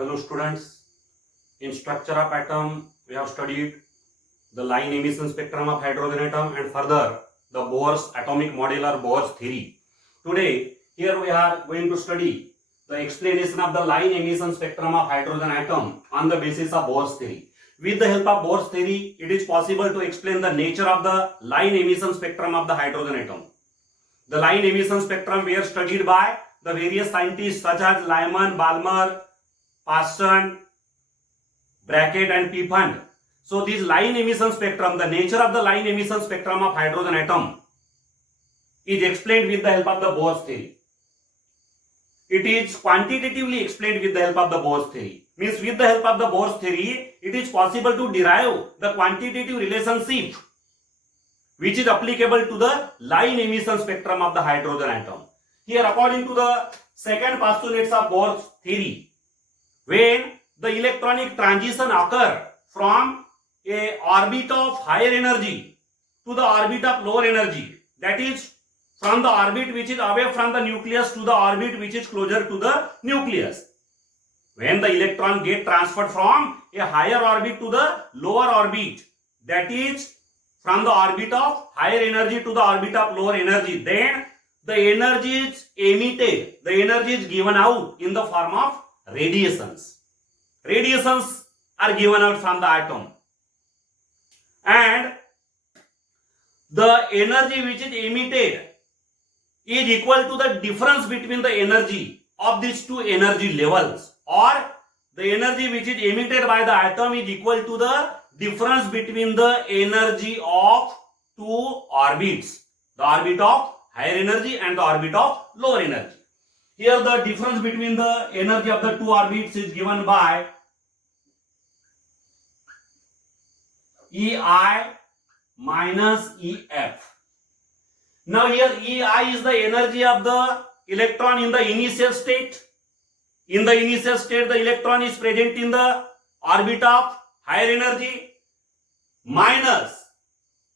Hello students, in structure of atom we have studied the line emission spectrum of hydrogen atom and further the Bohr's atomic model or Bohr's theory. Today here we are going to study the explanation of the line emission spectrum of hydrogen atom on the basis of Bohr's theory. With the help of Bohr's theory, it is possible to explain the nature of the line emission spectrum of the hydrogen atom. The line emission spectrum were studied by the various scientists such as Lyman, Balmer, Paschen, Brackett and Pfund. So this line emission spectrum, the nature of the line emission spectrum of hydrogen atom is explained with the help of the Bohr's theory. It is quantitatively explained with the help of the Bohr's theory. Means with the help of the Bohr's theory, it is possible to derive the quantitative relationship which is applicable to the line emission spectrum of the hydrogen atom. Here, according to the second postulates of Bohr's theory, when the electronic transition occur from a orbit of higher energy to the orbit of lower energy, that is from the orbit which is away from the nucleus to the orbit which is closer to the nucleus. When the electron get transferred from a higher orbit to the lower orbit, that is from the orbit of higher energy to the orbit of lower energy, then the energy is emitted, the energy is given out in the form of radiations. Radiations are given out from the atom, and the energy which is emitted is equal to the difference between the energy of these two energy levels, or the energy which is emitted by the atom is equal to the difference between the energy of two orbits, the orbit of higher energy and the orbit of lower energy. Here the difference between the energy of the two orbits is given by EI minus EF. Now here EI is the energy of the electron in the initial state. In the initial state, the electron is present in the orbit of higher energy, minus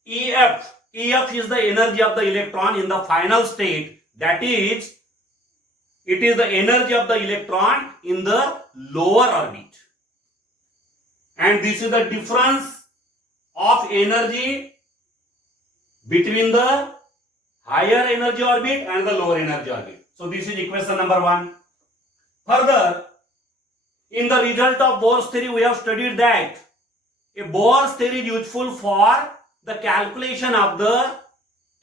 EF. EF is the energy of the electron in the final state, that is, it is the energy of the electron in the lower orbit. And this is the difference of energy between the higher energy orbit and the lower energy orbit. So this is equation number 1. Further, in the result of Bohr's theory, we have studied that a Bohr's theory is useful for the calculation of the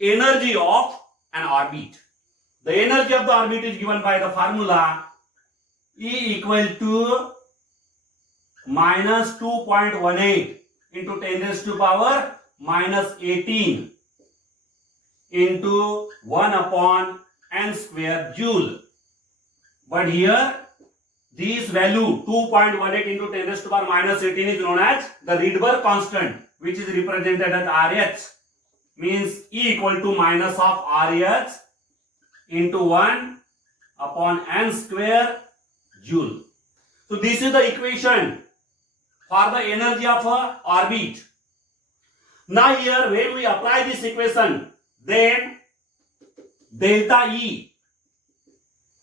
energy of an orbit. The energy of the orbit is given by the formula E equal to minus 2.18 into 10 raised to power minus 18 into 1 upon n square joule. But here this value 2.18 into 10 raised to power minus 18 is known as the Rydberg constant, which is represented as RH. Means E equal to minus of RH into 1 upon n square joule. So this is the equation for the energy of a orbit. Now here when we apply this equation, then delta E,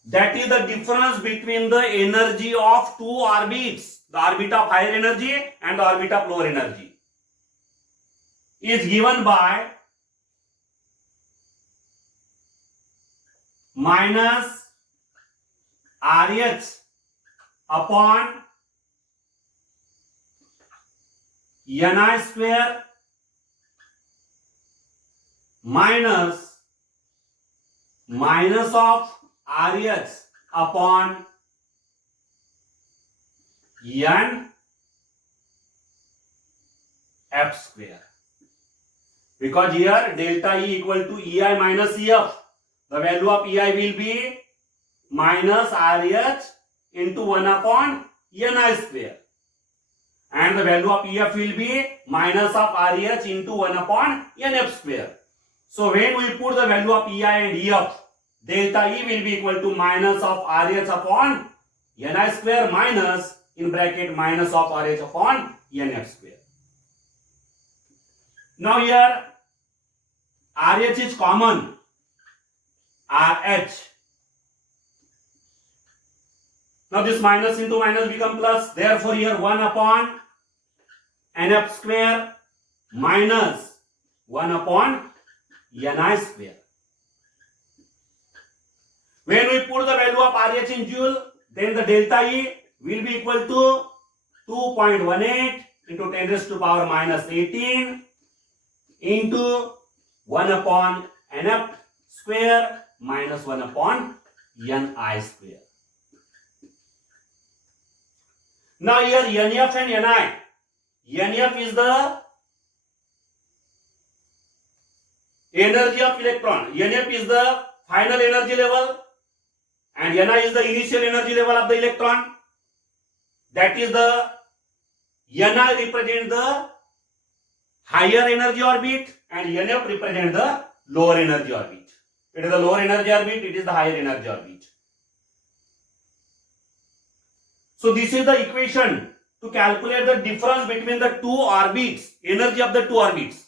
that is the difference between the energy of two orbits, the orbit of higher energy and the orbit of lower energy, is given by minus RH upon Ni square minus of RH upon N F square. Because here delta E equal to EI minus EF. The value of EI will be minus RH into 1 upon Ni square. And the value of EF will be minus of RH into 1 upon NF square. So when we put the value of EI and EF, delta E will be equal to minus of RH upon Ni square minus in bracket minus of RH upon NF square. Now here RH is common, RH Now this minus into minus become plus. Therefore here 1 upon nf square minus 1 upon ni square. When we put the value of RH in joule, then the delta E will be equal to 2.18 into 10 raised to power minus 18 into 1 upon nf square minus 1 upon ni square. Now here NF and NI. NF is the energy of electron. NF is the final energy level and Ni is the initial energy level of the electron. That is the Ni represent the higher energy orbit and NF represent the lower energy orbit. It is the lower energy orbit, it is the higher energy orbit. So this is the equation to calculate the difference between the two orbits, energy of the two orbits.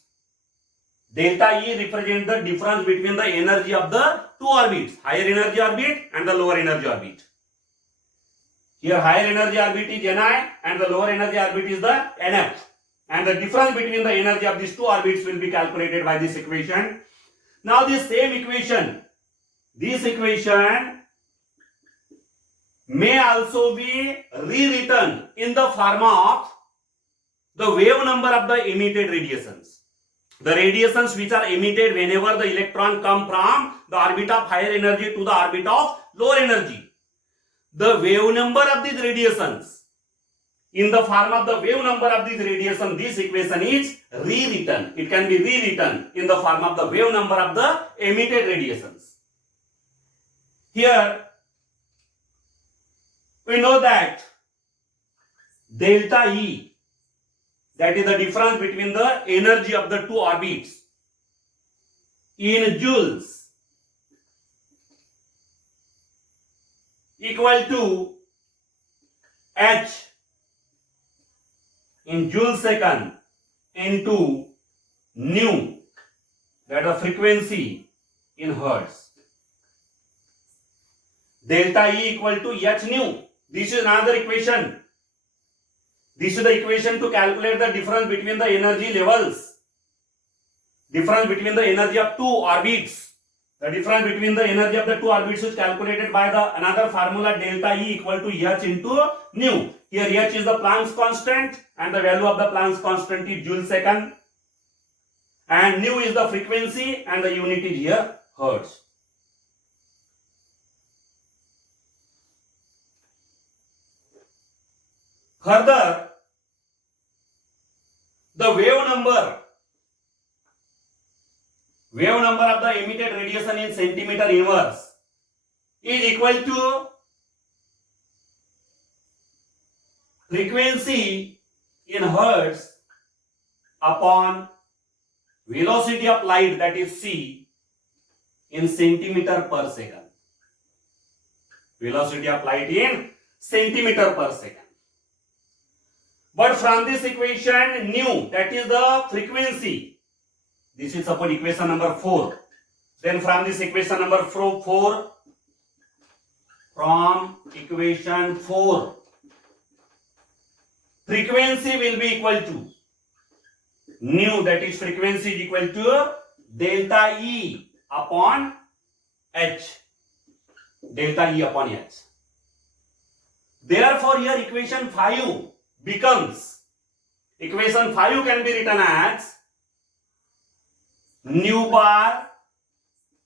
Delta E represents the difference between the energy of the two orbits, higher energy orbit and the lower energy orbit. Here higher energy orbit is Ni and the lower energy orbit is the NF. And the difference between the energy of these two orbits will be calculated by this equation. Now this same equation, this equation may also be rewritten in the form of the wave number of the emitted radiations. The radiations which are emitted whenever the electron come from the orbit of higher energy to the orbit of lower energy. The wave number of these radiations, in the form of the wave number of these radiation, this equation is rewritten. It can be rewritten in the form of the wave number of the emitted radiations. Here we know that delta E, that is the difference between the energy of the two orbits, in joules equal to H in joule second into nu, that is the frequency in hertz. Delta E equal to H nu. This is another equation. This is the equation to calculate the difference between the energy levels. Difference between the energy of two orbits. The difference between the energy of the two orbits is calculated by the another formula delta E equal to H into nu. Here H is the Planck's constant and the value of the Planck's constant is joule second. And nu is the frequency and the unit is here hertz. Further, the wave number of the emitted radiation in centimeter inverse is equal to frequency in hertz upon velocity of light, that is c, in centimeter per second. Velocity of light in centimeter per second. But from this equation nu, that is the frequency, this is suppose equation number 4. Then from this equation number 4, from equation 4, frequency will be equal to nu, that is frequency is equal to delta E upon H. Delta E upon H. Therefore here equation 5 becomes, equation 5 can be written as nu bar,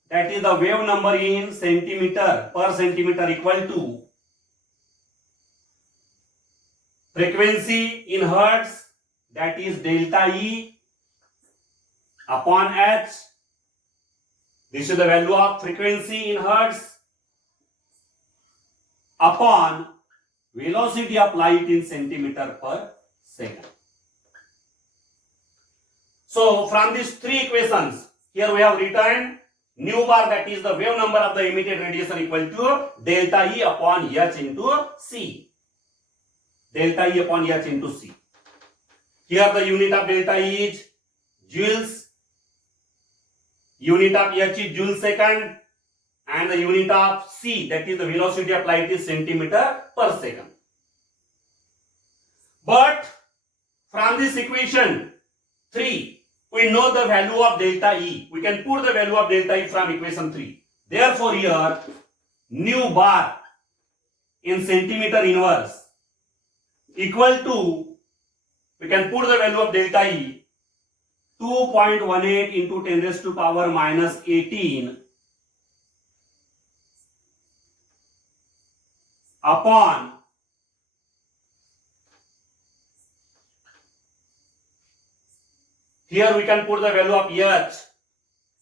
that is the wave number in centimeter per centimeter, equal to frequency in hertz, that is delta E upon H. This is the value of frequency in hertz upon velocity of light in centimeter per second. So from these three equations, here we have written nu bar, that is the wave number of the emitted radiation, equal to delta E upon H into C. Delta E upon H into C. Here the unit of delta E is joules, unit of H is joule second, and the unit of c, that is the velocity of light, is centimeter per second. But from this equation 3, we know the value of delta E. We can put the value of delta E from equation 3. Therefore, here nu bar in centimeter inverse equal to, we can put the value of delta E 2.18 into 10 raised to power minus 18 upon here we can put the value of H.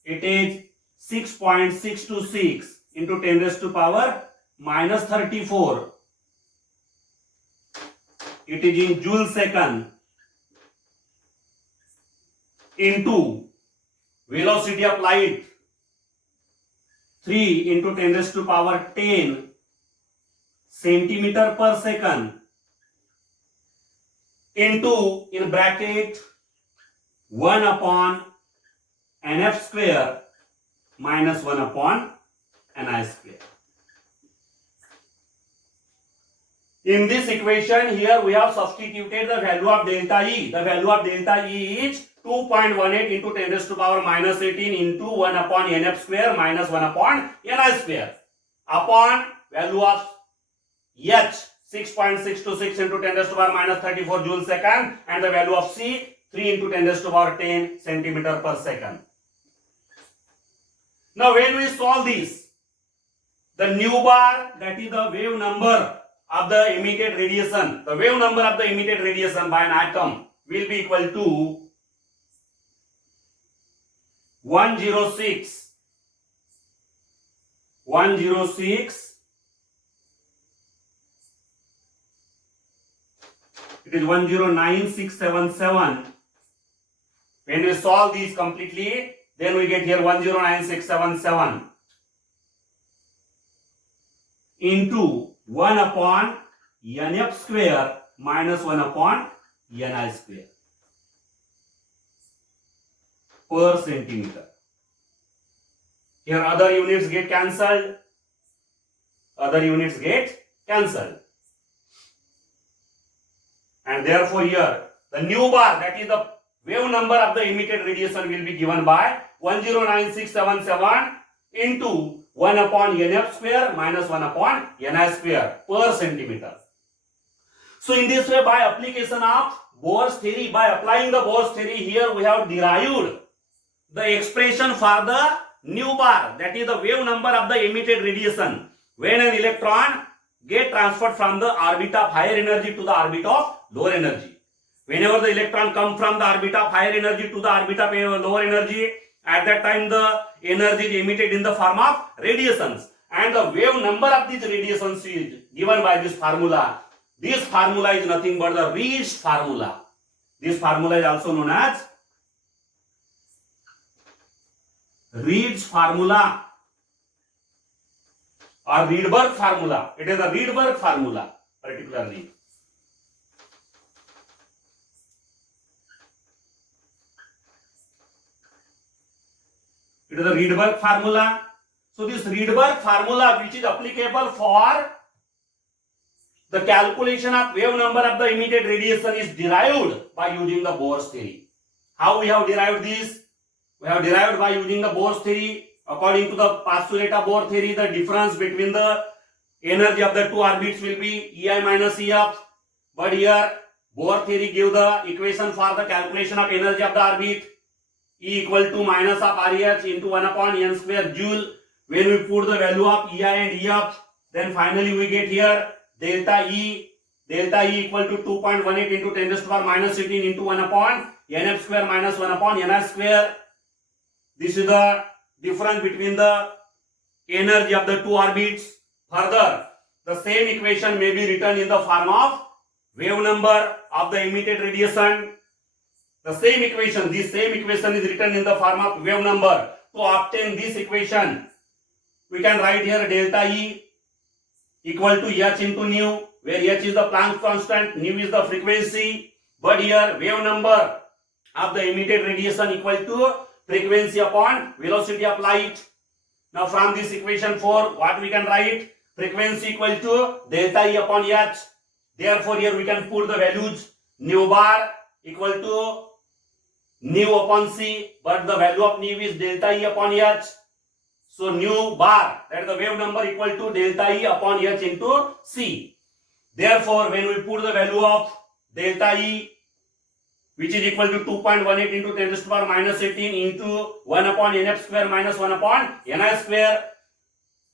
It is 6.626 into 10 raised to power minus 34. It is in joule second into velocity of light 3 into 10 raised to power 10 centimeter per second into, in bracket, 1 upon nf square minus 1 upon ni square. In this equation, here we have substituted the value of delta E. The value of delta E is 2.18 into 10 raised to power minus 18 into 1 upon nf square minus 1 upon ni square upon value of H 6.626 into 10 raised to power minus 34 joule second, and the value of C 3 into 10 raised to power 10 centimeter per second. Now when we solve this, the nu bar, that is the wave number of the emitted radiation, the wave number of the emitted radiation by an atom will be equal to 106 it is 109677. When we solve these completely, then we get here 109677 into 1 upon nf square minus 1 upon ni square per centimeter. Here other units get cancelled. And therefore here the nu bar, that is the wave number of the emitted radiation, will be given by 109677 into 1 upon nf square minus 1 upon ni square per centimeter. So in this way, by application of Bohr's theory, by applying the Bohr's theory, here we have derived the expression for the nu bar, that is the wave number of the emitted radiation when an electron get transferred from the orbit of higher energy to the orbit of lower energy. Whenever the electron come from the orbit of higher energy to the orbit of lower energy, at that time the energy is emitted in the form of radiations, and the wave number of these radiations is given by this formula. This formula is nothing but the Reed's formula. This formula is also known as Reed's formula or Rydberg formula. It is the Rydberg formula particularly. It is the Rydberg formula. So this Rydberg formula, which is applicable for the calculation of wave number of the emitted radiation, is derived by using the Bohr's theory. How we have derived this? We have derived by using the Bohr's theory. According to the postulate of Bohr theory, the difference between the energy of the two orbits will be Ei minus Ef. But here Bohr theory give the equation for the calculation of energy of the orbit, E equal to minus of Rh into 1 upon n square joule. When we put the value of Ei and Ef, then finally we get here delta E equal to 2.18 into 10 raised to power minus 18 into 1 upon nf square minus 1 upon ni square. This is the difference between the energy of the two orbits. Further, the same equation may be written in the form of wave number of the emitted radiation. The same equation, this same equation is written in the form of wave number. To obtain this equation, we can write here delta E equal to H into nu, where H is the Planck's constant, nu is the frequency. But here wave number of the emitted radiation equal to frequency upon velocity of light. Now from this equation 4, what we can write? Frequency equal to delta E upon H. Therefore here we can put the values nu bar equal to nu upon C, but the value of nu is delta E upon H. So nu bar, that is the wave number, equal to delta E upon H into C. Therefore when we put the value of delta E, which is equal to 2.18 into 10 to the power minus 18 into 1 upon nf square minus 1 upon ni square,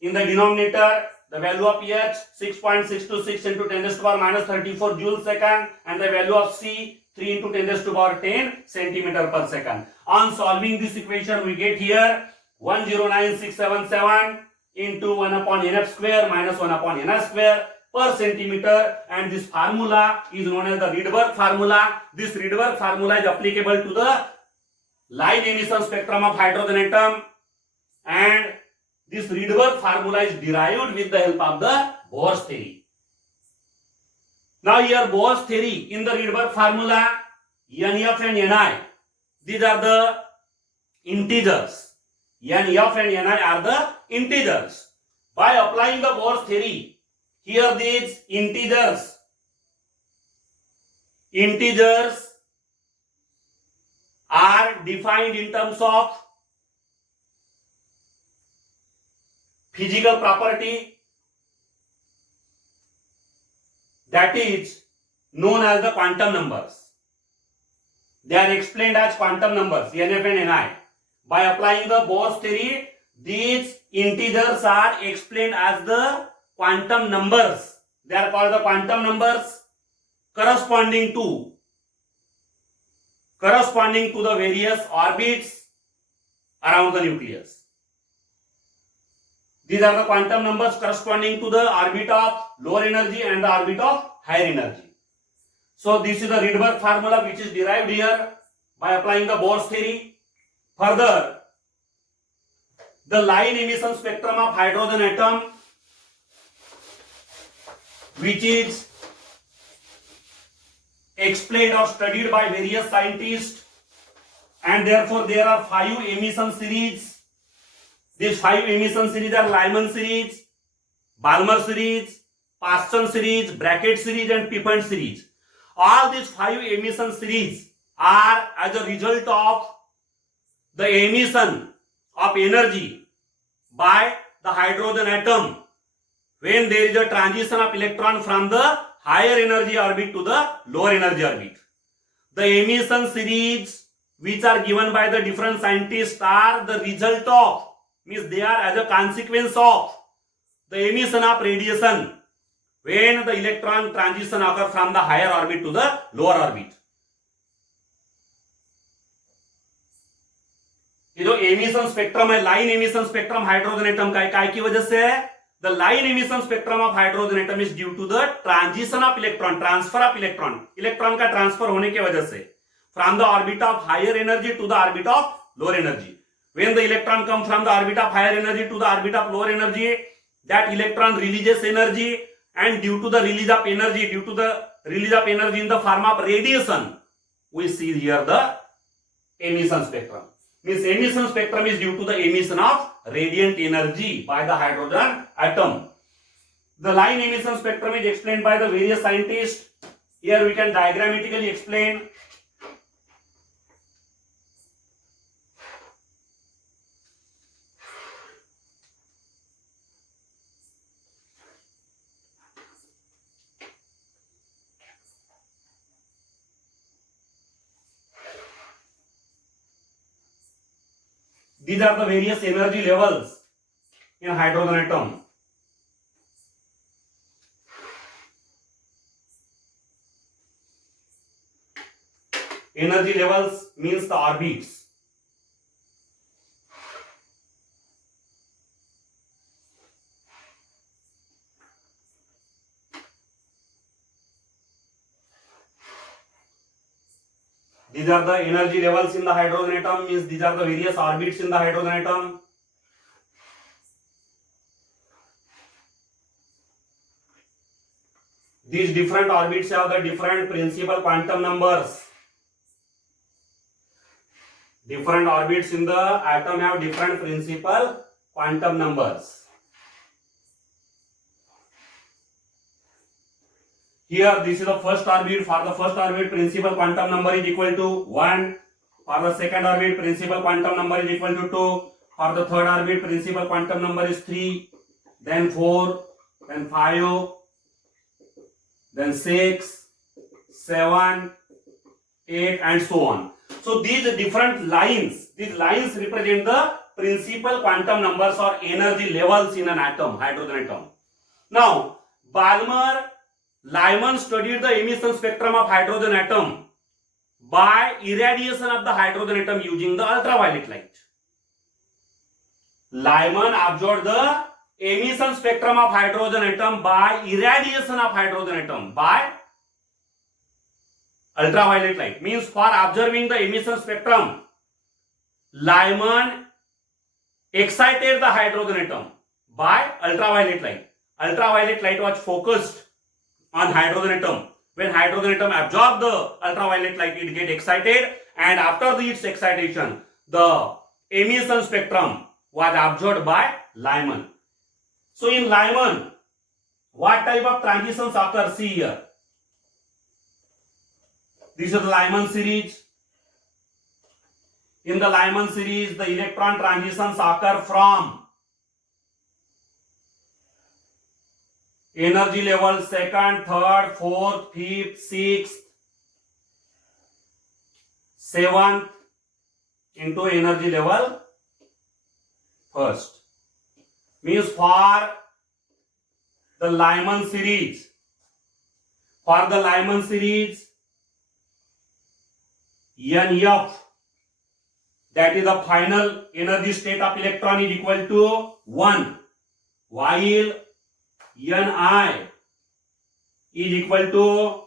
in the denominator the value of H 6.626 into 10 to the power minus 34 joule second, and the value of C 3 into 10 to the power 10 centimeter per second. On solving this equation we get here 109677 into 1 upon nf square minus 1 upon ni square per centimeter, and this formula is known as the Rydberg formula. This Rydberg formula is applicable to the light emission spectrum of hydrogen atom, and this Rydberg formula is derived with the help of the Bohr's theory. Now here Bohr's theory, in the Rydberg formula, NF and Ni, these are the integers. NF and Ni are the integers. By applying the Bohr's theory, here these integers are defined in terms of physical property, that is known as the quantum numbers. They are explained as quantum numbers, NF and Ni. By applying the Bohr's theory, these integers are explained as the quantum numbers. They are called the quantum numbers corresponding to the various orbits around the nucleus. These are the quantum numbers corresponding to the orbit of lower energy and the orbit of higher energy. So this is the Rydberg formula which is derived here by applying the Bohr's theory. Further, the line emission spectrum of hydrogen atom, which is explained or studied by various scientists, and therefore there are 5 emission series. These 5 emission series are Lyman series, Balmer series, Paschen series, Brackett series and Pippin series. All these 5 emission series are as a result of the emission of energy by the hydrogen atom when there is a transition of electron from the higher energy orbit to the lower energy orbit. The emission series which are given by the different scientists are the result of, means they are as a consequence of the emission of radiation when the electron transition occurs from the higher orbit to the lower orbit. ये जो emission spectrum है, line emission spectrum hydrogen atom का काय की वजह से है? The line emission spectrum of hydrogen atom is due to the transition of electron, transfer of electron. Electron का ट्रांसफर होने की वजह से from the orbit of higher energy to the orbit of lower energy. When the electron comes from the orbit of higher energy to the orbit of lower energy, that electron releases energy, and due to the release of energy, in the form of radiation, we see here the emission spectrum. Means emission spectrum is due to the emission of radiant energy by the hydrogen atom. The line emission spectrum is explained by the various scientists. Here we can diagrammatically explain. These are the various energy levels in hydrogen atom. Energy levels means the orbits. These are the energy levels in the hydrogen atom, means these are the various orbits in the hydrogen atom. These different orbits have the different principal quantum numbers. Different orbits in the atom have different principal quantum numbers. Here, this is the first orbit. For the first orbit, principal quantum number is equal to 1. For the second orbit, principal quantum number is equal to 2. For the third orbit, principal quantum number is 3. Then 4. Then 5. Then 6, 7, 8, and so on. So these different lines, these lines represent the principal quantum numbers or energy levels in an atom, hydrogen atom. Now, Lyman studied the emission spectrum of hydrogen atom by irradiation of the hydrogen atom using the ultraviolet light. Lyman observed the emission spectrum of hydrogen atom by irradiation of hydrogen atom by ultraviolet light. Means for observing the emission spectrum, Lyman excited the hydrogen atom by ultraviolet light. Ultraviolet light was focused on hydrogen atom. When hydrogen atom absorbed the ultraviolet light, it get excited, and after its excitation, the emission spectrum was observed by Lyman. So in Lyman, what type of transitions occur? See here. This is the Lyman series. In the Lyman series, the electron transitions occur from energy level 2nd, 3rd, 4th, 5th, 6th, 7th into energy level 1st. Means for the Lyman series, NF, that is the final energy state of electron, is equal to 1, while Ni is equal to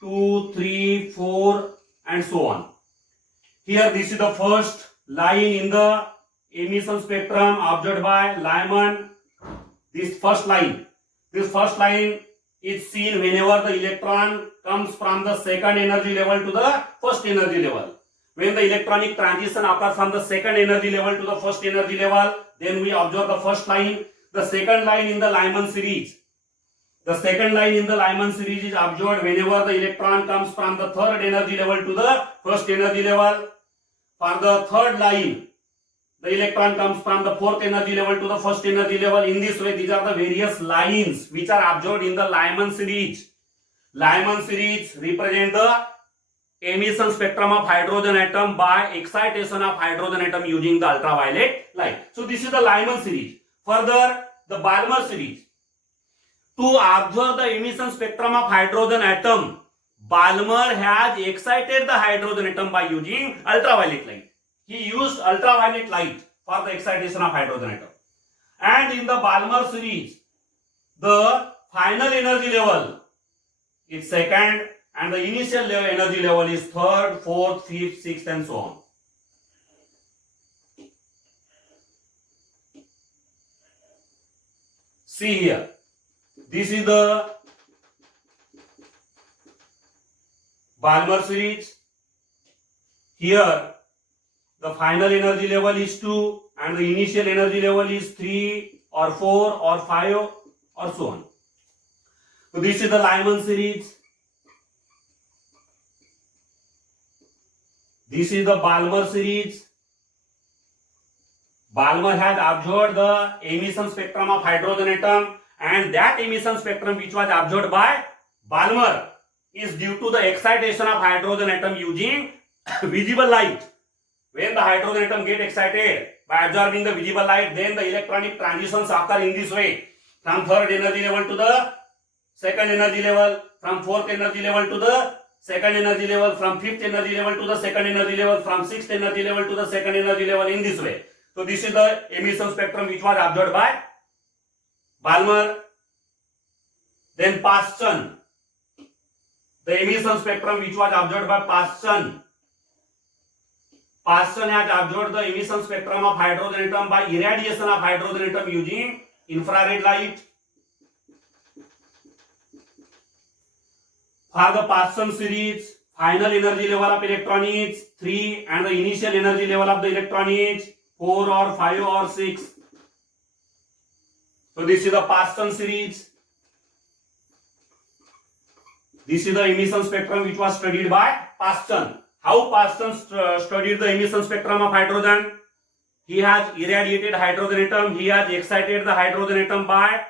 2, 3, 4, and so on. Here, this is the first line in the emission spectrum observed by Lyman. This first line is seen whenever the electron comes from the second energy level to the first energy level. When the electronic transition occurs from the second energy level to the first energy level, then we observe the first line. The second line in the Lyman series. The second line in the Lyman series is observed whenever the electron comes from the third energy level to the first energy level. For the third line, the electron comes from the fourth energy level to the first energy level. In this way, these are the various lines which are observed in the Lyman series. Lyman series represent the emission spectrum of hydrogen atom by excitation of hydrogen atom using the ultraviolet light. So this is the Lyman series. Further, the Balmer series. To observe the emission spectrum of hydrogen atom, Balmer has excited the hydrogen atom by using ultraviolet light. He used ultraviolet light for the excitation of hydrogen atom. And in the Balmer series, the final energy level is second, and the initial energy level is third, fourth, fifth, sixth, and so on. See here, this is the Balmer series. Here, the final energy level is 2 and the initial energy level is 3 or 4 or 5 or so on. So this is the Lyman series. This is the Balmer series. Balmer has observed the emission spectrum of hydrogen atom, and that emission spectrum which was observed by Balmer is due to the excitation of hydrogen atom using visible light. When the hydrogen atom get excited by absorbing the visible light, then the electronic transitions occur in this way. From third energy level to the second energy level, from fourth energy level to the second energy level, from fifth energy level to the second energy level, from sixth energy level to the second energy level, in this way. So this is the emission spectrum which was observed by Balmer. Then Paschen, the emission spectrum which was observed by Paschen. Paschen has observed the emission spectrum of hydrogen atom by irradiation of hydrogen atom using infrared light. For the Paschen series, final energy level of electron is 3 and the initial energy level of the electron is 4 or 5 or 6. So this is the Paschen series. This is the emission spectrum which was studied by Paschen. How Paschen studied the emission spectrum of hydrogen? He has irradiated hydrogen atom. He has excited the hydrogen atom by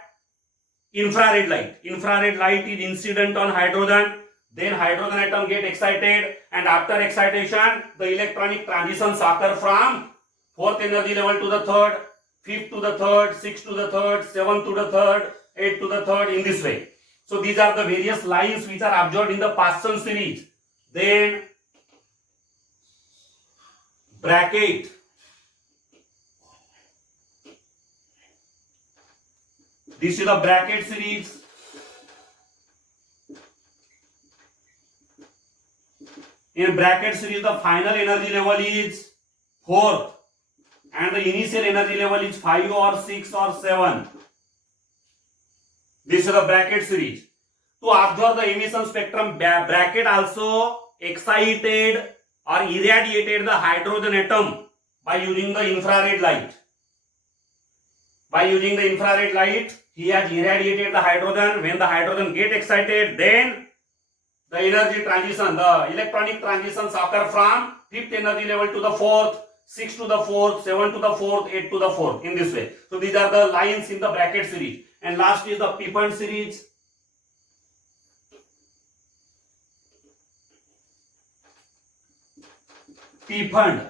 infrared light. Infrared light is incident on hydrogen. Then hydrogen atom get excited, and after excitation, the electronic transitions occur from fourth energy level to the third, fifth to the third, sixth to the third, seventh to the third, eighth to the third, in this way. So these are the various lines which are observed in the Paschen series. Then bracket. This is the bracket series. In bracket series, the final energy level is 4th and the initial energy level is 5 or 6 or 7. This is the bracket series. To observe the emission spectrum, bracket also excited or irradiated the hydrogen atom by using the infrared light. By using the infrared light, he has irradiated the hydrogen. When the hydrogen get excited, then the energy transition, the electronic transitions occur from 5th energy level to the 4th, 6th to the 4th, 7th to the 4th, 8th to the 4th, in this way. So these are the lines in the bracket series. And last is the Pippin series. Pippin.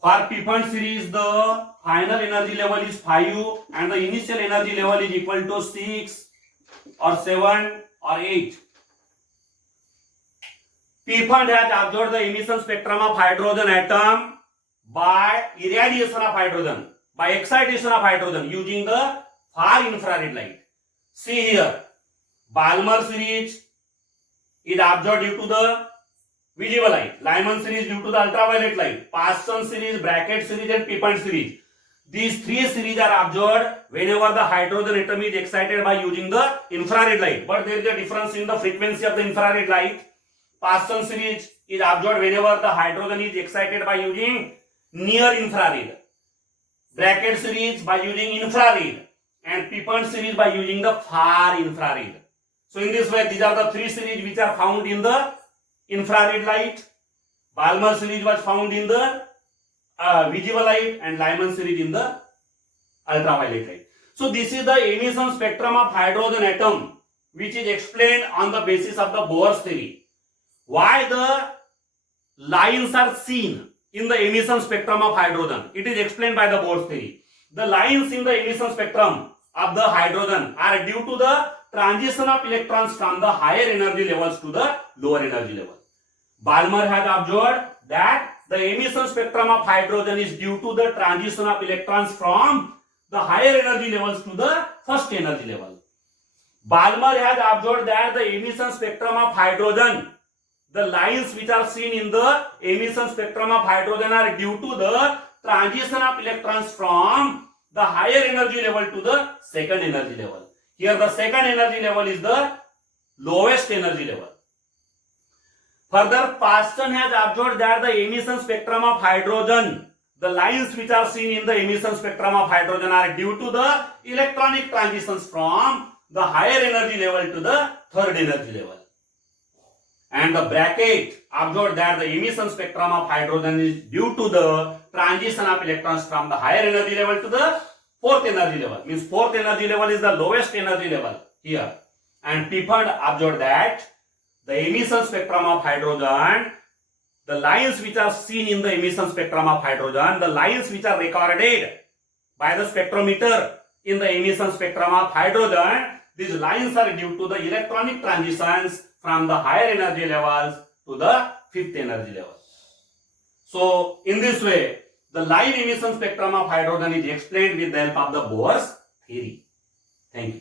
For Pippin series, the final energy level is 5 and the initial energy level is equal to 6 or 7 or 8. Pippin has observed the emission spectrum of hydrogen atom by irradiation of hydrogen, by excitation of hydrogen using the far infrared light. See here, Balmer series is observed due to the visible light. Lyman series due to the ultraviolet light. Paschen series, bracket series and Pippin series. These three series are observed whenever the hydrogen atom is excited by using the infrared light. But there is a difference in the frequency of the infrared light. Paschen series is observed whenever the hydrogen is excited by using near infrared. Bracket series by using infrared. And Pippin series by using the far infrared. So in this way, these are the three series which are found in the infrared light. Balmer series was found in the visible light, and Lyman series in the ultraviolet light. So this is the emission spectrum of hydrogen atom, which is explained on the basis of the Bohr's theory. Why the lines are seen in the emission spectrum of hydrogen? It is explained by the Bohr's theory. The lines in the emission spectrum of the hydrogen are due to the transition of electrons from the higher energy levels to the lower energy level. Balmer has observed that the emission spectrum of hydrogen is due to the transition of electrons from the higher energy levels to the first energy level. Balmer has observed that the emission spectrum of hydrogen, the lines which are seen in the emission spectrum of hydrogen are due to the transition of electrons from the higher energy level to the second energy level. Here the second energy level is the lowest energy level. Further, Paschen has observed that the emission spectrum of hydrogen, the lines which are seen in the emission spectrum of hydrogen are due to the electronic transitions from the higher energy level to the third energy level. And the bracket observed that the emission spectrum of hydrogen is due to the transition of electrons from the higher energy level to the fourth energy level. Means fourth energy level is the lowest energy level here. And Pippin observed that the emission spectrum of hydrogen, the lines which are seen in the emission spectrum of hydrogen, the lines which are recorded by the spectrometer in the emission spectrum of hydrogen, these lines are due to the electronic transitions from the higher energy levels to the fifth energy level. So in this way, the line emission spectrum of hydrogen is explained with the help of the Bohr's theory. Thank you.